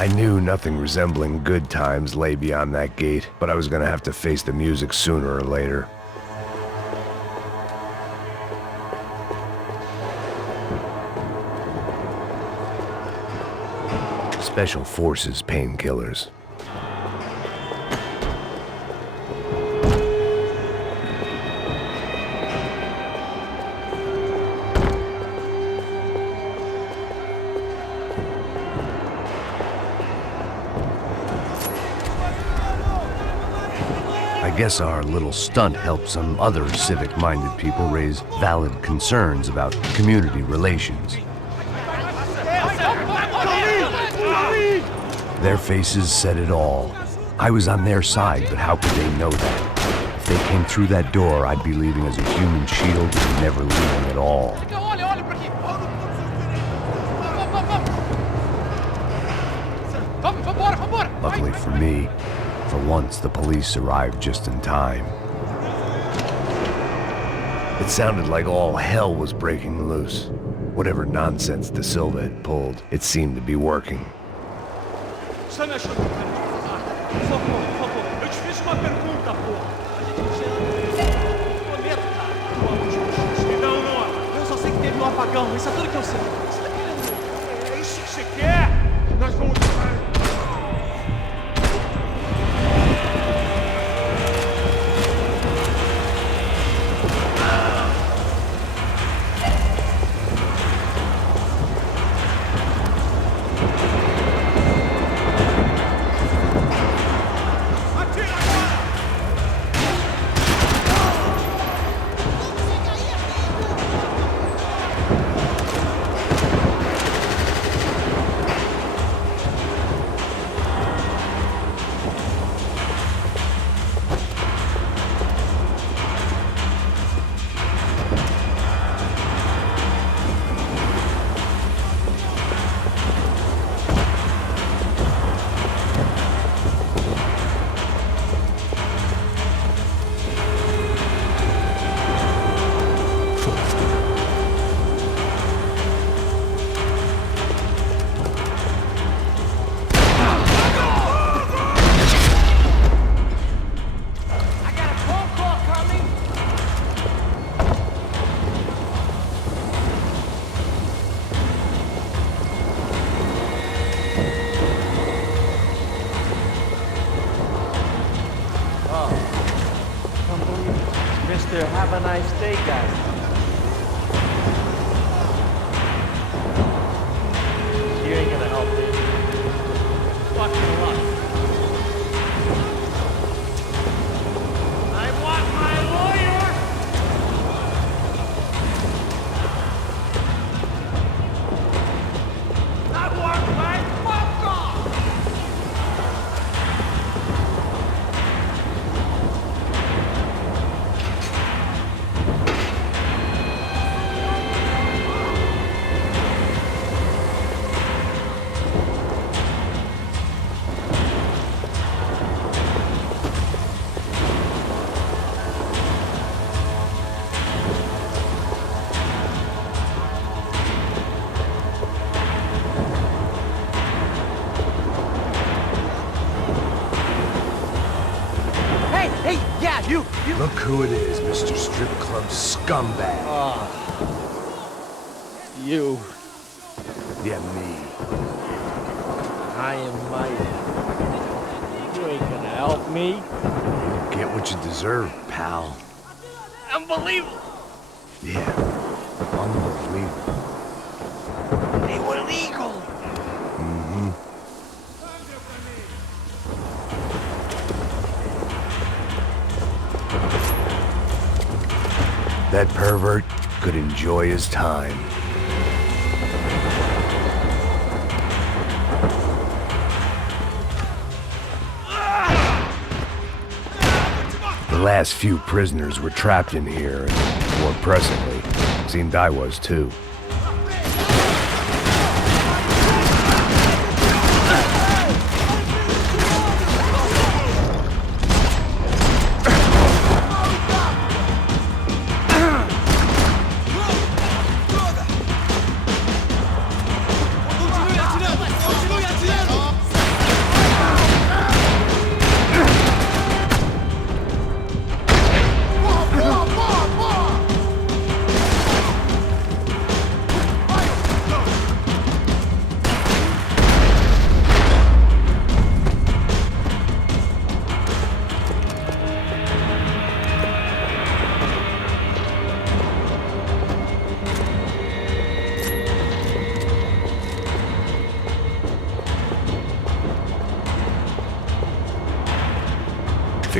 I knew nothing resembling good times lay beyond that gate, but I was gonna have to face the music sooner or later. Special Forces painkillers. I guess our little stunt helped some other civic-minded people raise valid concerns about community relations. Their faces said it all. I was on their side, but how could they know that? If they came through that door, I'd be leaving as a human shield and never leaving at all. Luckily for me, for once the police arrived just in time. It sounded like all hell was breaking loose. Whatever nonsense De Silva had pulled, it seemed to be working. Have a nice day, guys. You ain't gonna help me. Fucking luck. I want my lawyer! I want my fuck off! You! Look who it is, Mr. Strip Club scumbag. You. Yeah, me. I am mighty. You ain't gonna help me. You'll get what you deserve, pal. Unbelievable! Yeah, unbelievable. They were legal! Mm-hmm. That pervert could enjoy his time. The last few prisoners were trapped in here, and more presently, seemed I was too.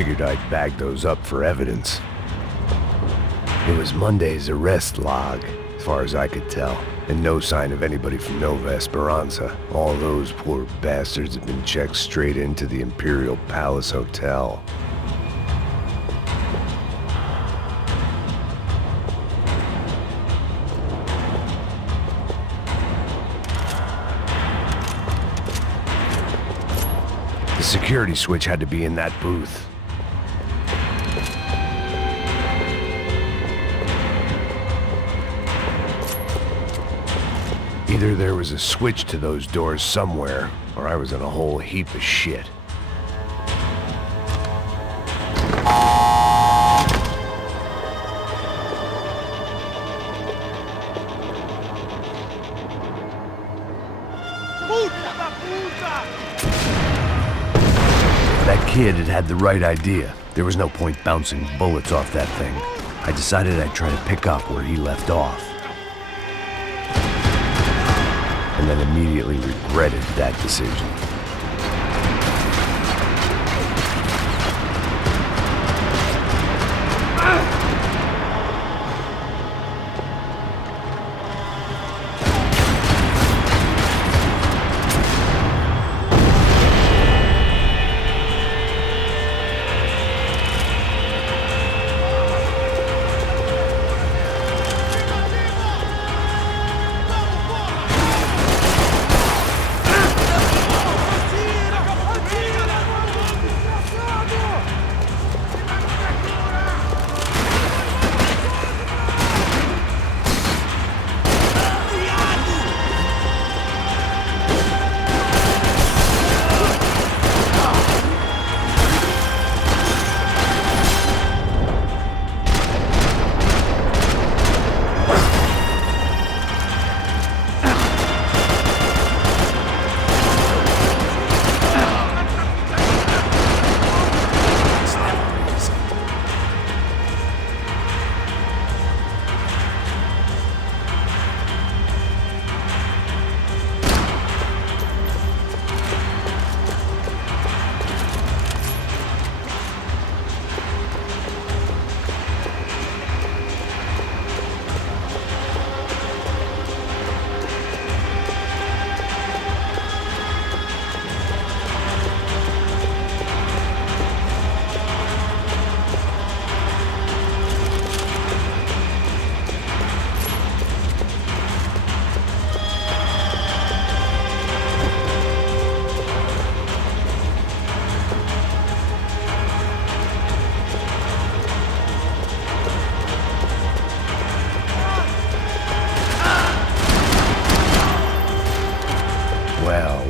figured I'd bag those up for evidence. It was Monday's arrest log, as far as I could tell, and no sign of anybody from Nova Esperanza. All those poor bastards had been checked straight into the Imperial Palace Hotel. The security switch had to be in that booth. Either there was a switch to those doors somewhere, or I was in a whole heap of shit. That kid had the right idea. There was no point bouncing bullets off that thing. I decided I'd try to pick up where he left off. And then immediately regretted that decision.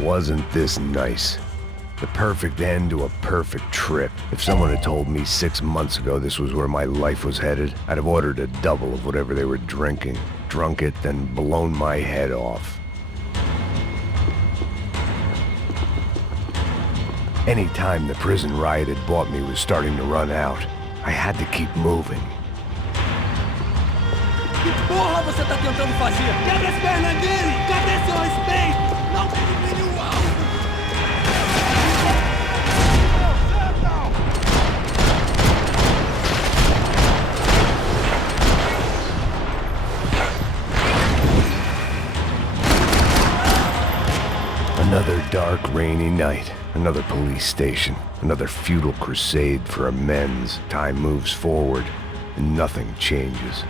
Wasn't this nice? The perfect end to a perfect trip. If someone had told me 6 months ago this was where my life was headed, I'd have ordered a double of whatever they were drinking, drunk it, then blown my head off. Any time the prison riot had bought me was starting to run out. I had to keep moving. Que porra você tá tentando fazer? Quebra as pernas dele! Cadê seu respeito? Não elimine o alvo! Another dark, rainy night. Another police station. Another futile crusade for amends. Time moves forward, and nothing changes.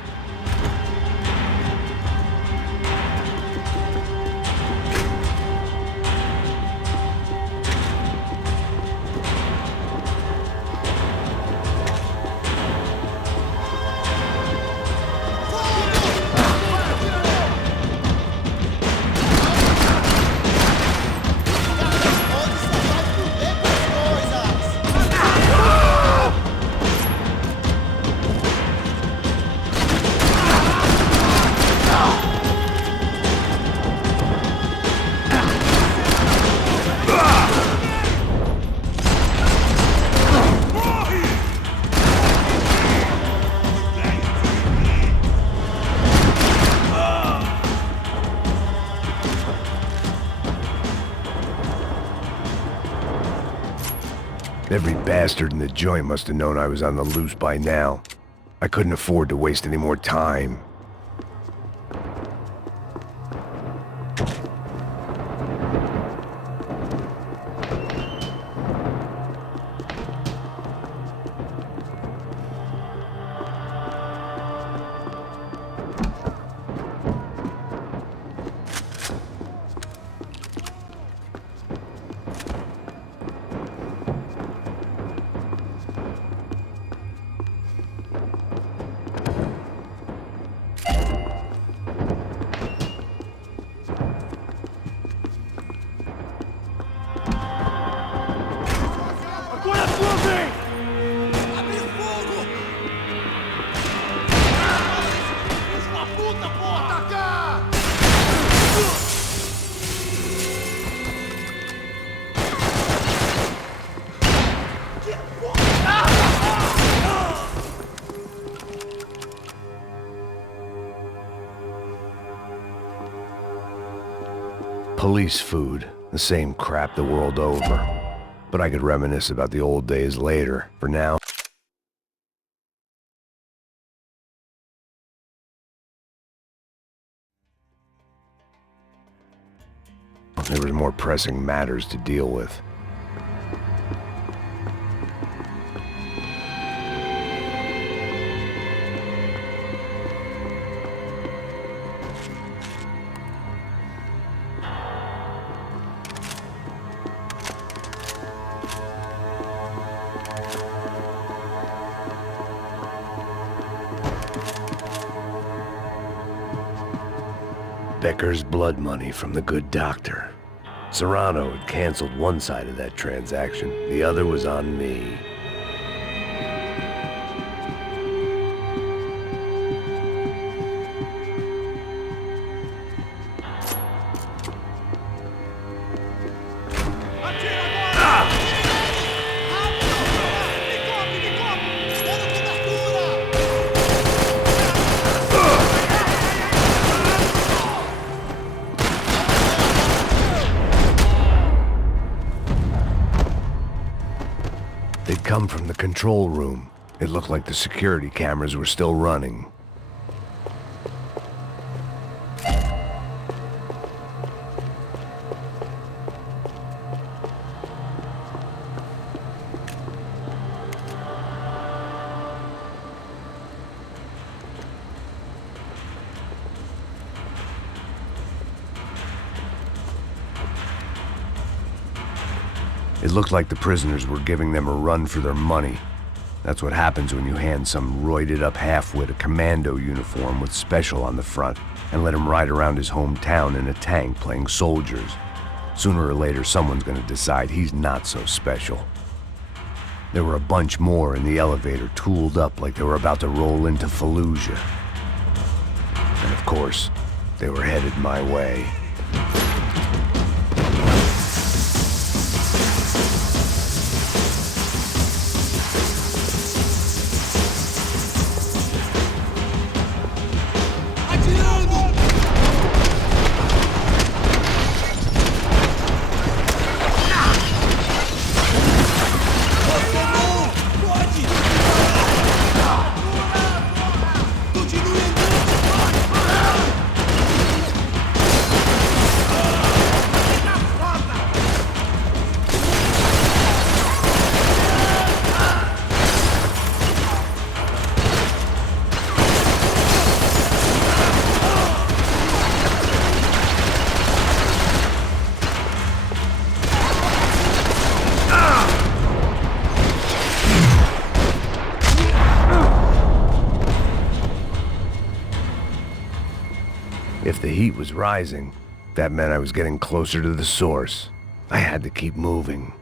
Every bastard in the joint must have known I was on the loose by now. I couldn't afford to waste any more time. Police food, the same crap the world over. But I could reminisce about the old days later. For now, there were more pressing matters to deal with. Becker's blood money from the good doctor. Serrano had canceled one side of that transaction. The other was on me. They'd come from the control room. It looked like the security cameras were still running. It looked like the prisoners were giving them a run for their money. That's what happens when you hand some roided-up halfwit a commando uniform with special on the front and let him ride around his hometown in a tank playing soldiers. Sooner or later, someone's gonna decide he's not so special. There were a bunch more in the elevator, tooled up like they were about to roll into Fallujah. And of course, they were headed my way. If the heat was rising, that meant I was getting closer to the source. I had to keep moving.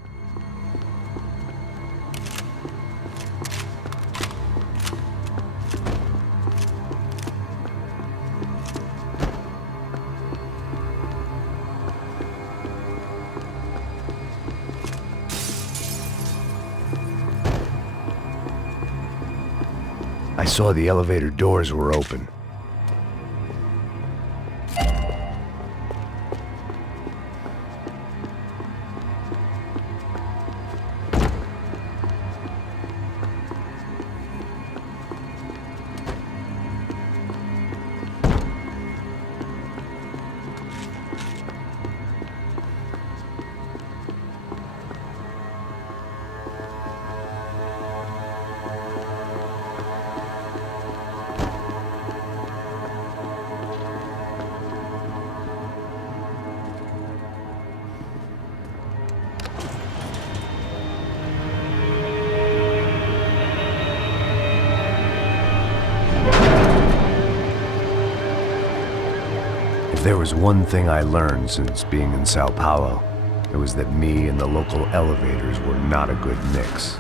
I saw the elevator doors were open. If there was one thing I learned since being in Sao Paulo, it was that me and the local elevators were not a good mix.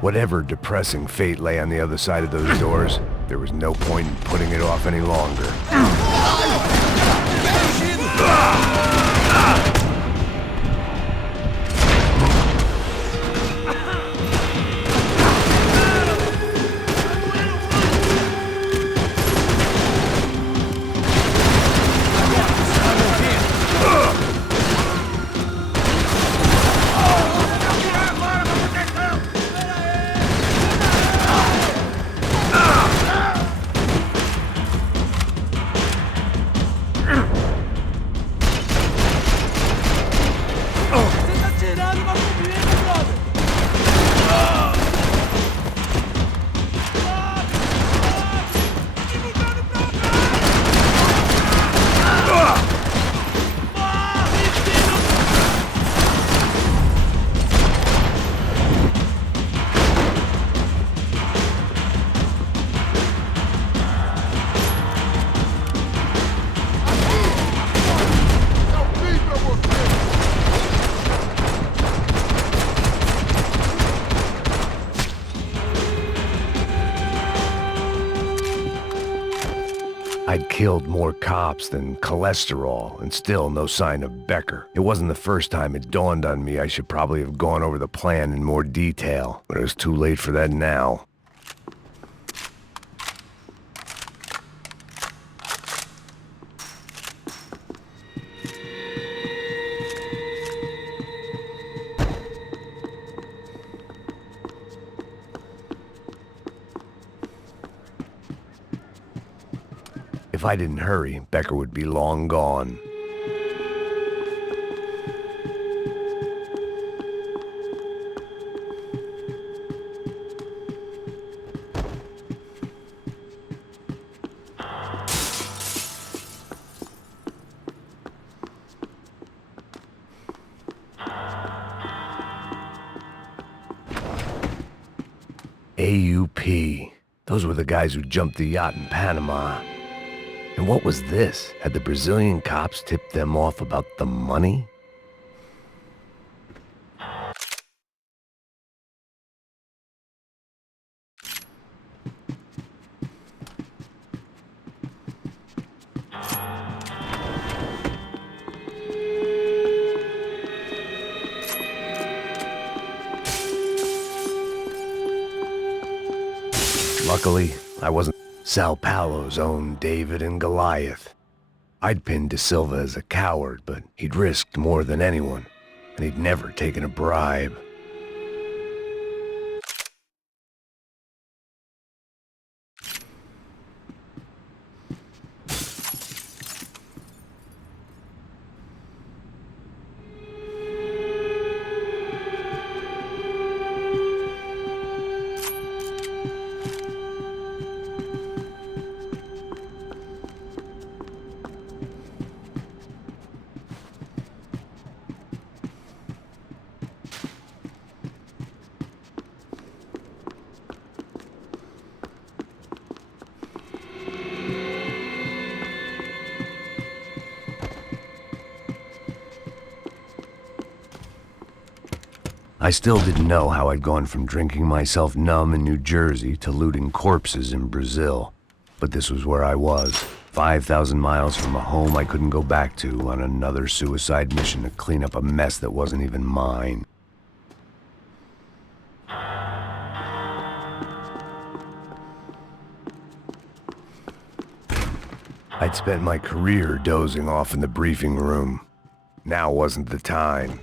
Whatever depressing fate lay on the other side of those doors, there was no point in putting it off any longer. I'd killed more cops than cholesterol, and still no sign of Becker. It wasn't the first time it dawned on me I should probably have gone over the plan in more detail, but it was too late for that now. If I didn't hurry, Becker would be long gone. AUP. Those were the guys who jumped the yacht in Panama. And what was this? Had the Brazilian cops tipped them off about the money? Luckily, I wasn't Sao Paulo's own David and Goliath. I'd pinned De Silva as a coward, but he'd risked more than anyone, and he'd never taken a bribe. I still didn't know how I'd gone from drinking myself numb in New Jersey to looting corpses in Brazil. But this was where I was, 5,000 miles from a home I couldn't go back to, on another suicide mission to clean up a mess that wasn't even mine. I'd spent my career dozing off in the briefing room. Now wasn't the time.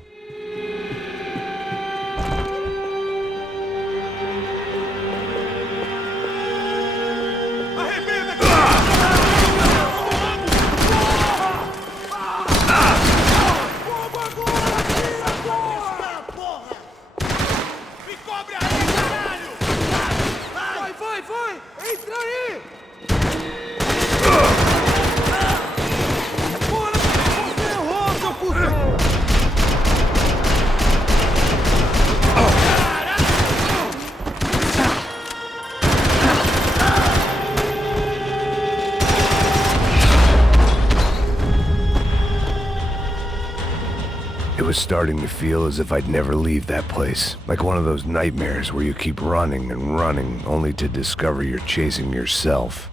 was starting to feel as if I'd never leave that place. Like one of those nightmares where you keep running and running, only to discover you're chasing yourself.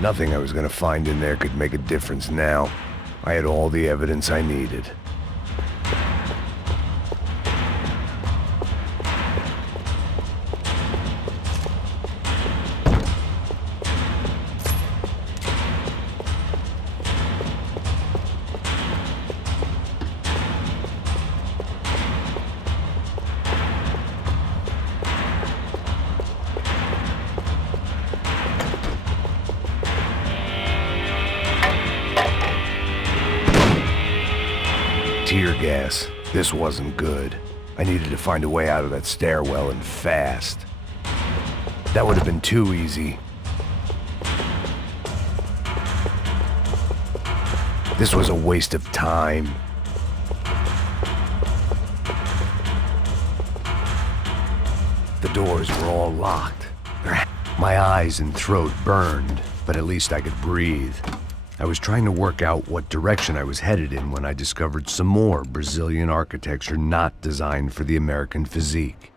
Nothing I was gonna find in there could make a difference now. I had all the evidence I needed. Tear gas. This wasn't good. I needed to find a way out of that stairwell and fast. That would have been too easy. This was a waste of time. The doors were all locked. My eyes and throat burned, but at least I could breathe. I was trying to work out what direction I was headed in when I discovered some more Brazilian architecture not designed for the American physique.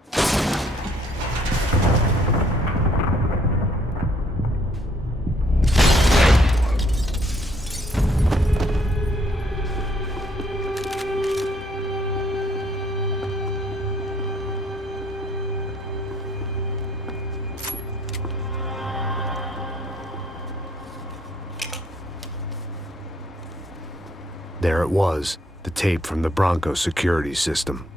There it was, the tape from the Bronco security system.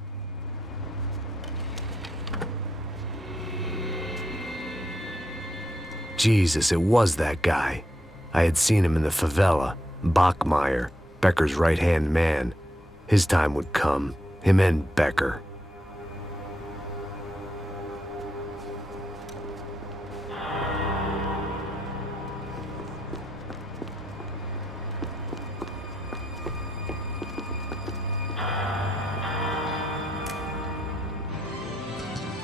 Jesus, it was that guy. I had seen him in the favela, Bachmeyer, Becker's right-hand man. His time would come, him and Becker.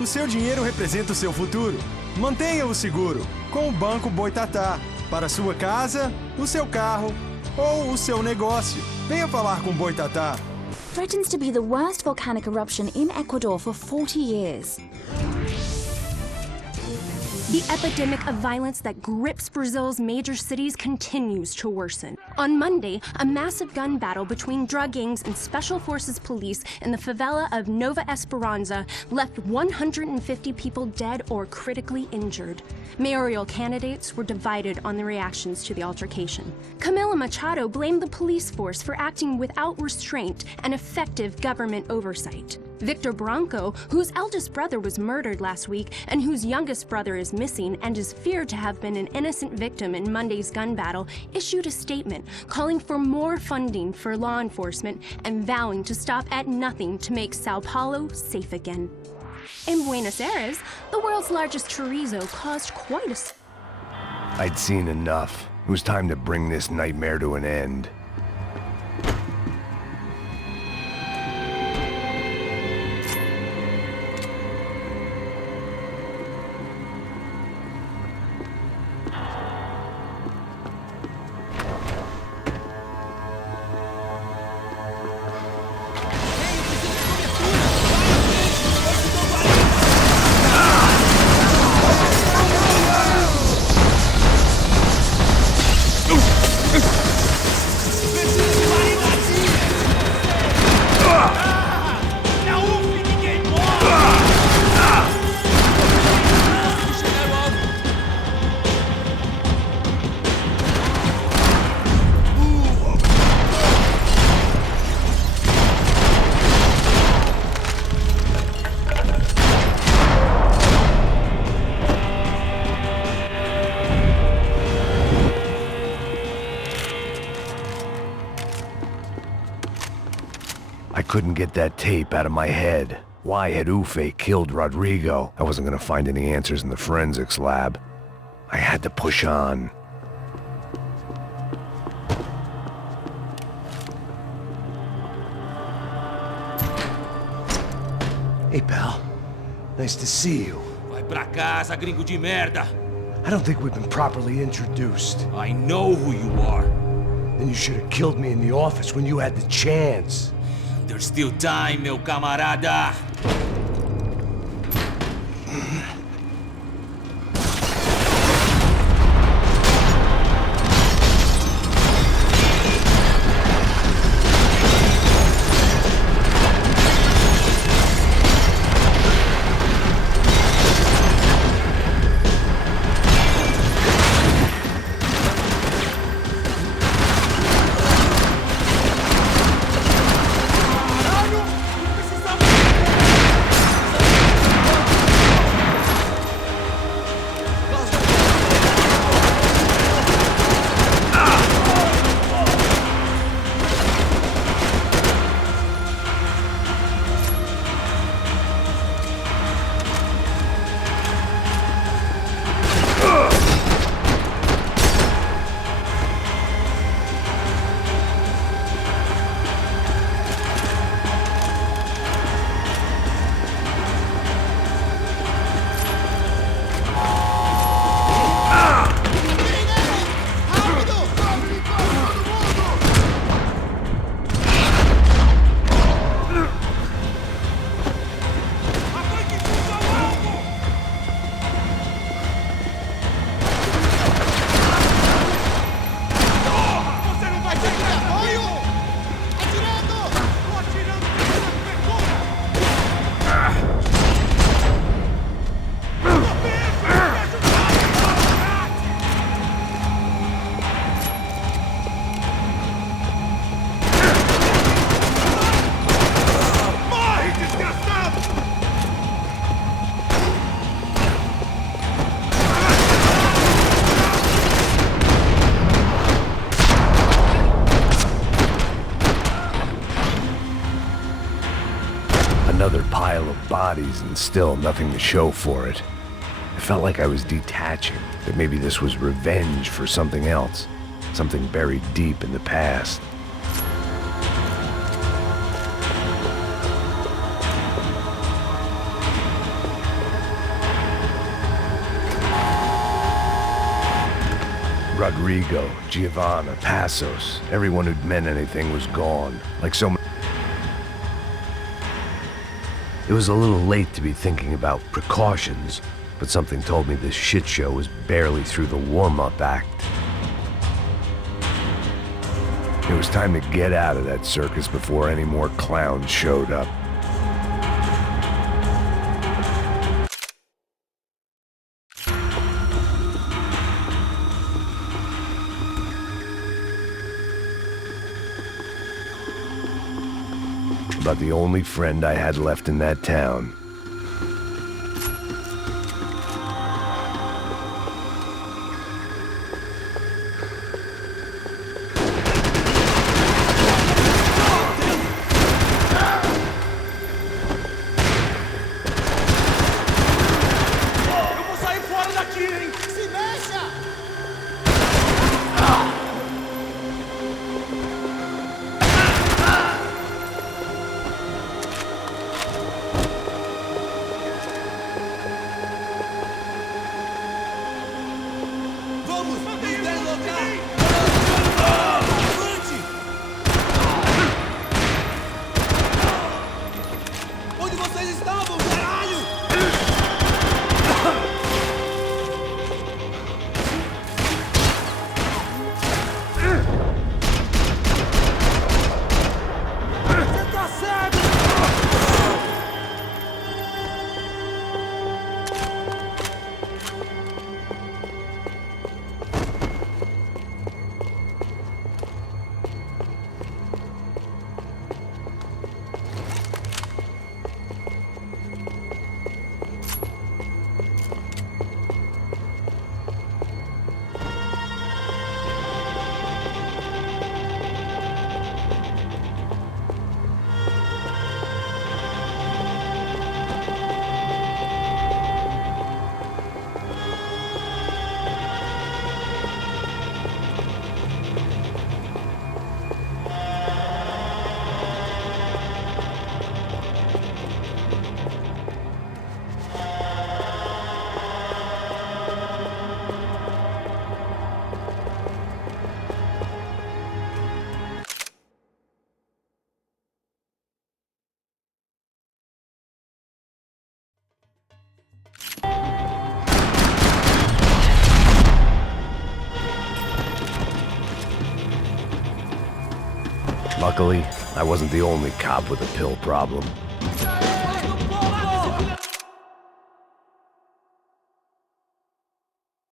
O seu dinheiro representa o seu futuro. Mantenha-o seguro com o Banco Boitatá. Para a sua casa, o seu carro ou o seu negócio. Venha falar com o Boitatá. Threatens to be the worst volcanic eruption in Ecuador for 40 years. The epidemic of violence that grips Brazil's major cities continues to worsen. On Monday, a massive gun battle between drug gangs and special forces police in the favela of Nova Esperança left 150 people dead or critically injured. Mayoral candidates were divided on the reactions to the altercation. Camila Machado blamed the police force for acting without restraint and effective government oversight. Victor Branco, whose eldest brother was murdered last week and whose youngest brother is missing and is feared to have been an innocent victim in Monday's gun battle, issued a statement calling for more funding for law enforcement and vowing to stop at nothing to make Sao Paulo safe again. In Buenos Aires, the world's largest chorizo caused quite a... I'd seen enough. It was time to bring this nightmare to an end. I couldn't get that tape out of my head. Why had Ufe killed Rodrigo? I wasn't gonna find any answers in the forensics lab. I had to push on. Hey, pal. Nice to see you. Vai pra casa, gringo de merda! I don't think we've been properly introduced. I know who you are. Then you should have killed me in the office when you had the chance. There's still time, meu camarada. Another pile of bodies and still nothing to show for it. I felt like I was detaching, that maybe this was revenge for something else, something buried deep in the past. Rodrigo, Giovanna, Passos, everyone who'd meant anything was gone, like so many. It was a little late to be thinking about precautions, but something told me this shit show was barely through the warm-up act. It was time to get out of that circus before any more clowns showed up. About the only friend I had left in that town. Eu vou sair fora daqui, hein? Se mexa! Vamos nos deslocar! Avante! Onde vocês estavam, caralho? Você tá cego! Luckily, I wasn't the only cop with a pill problem.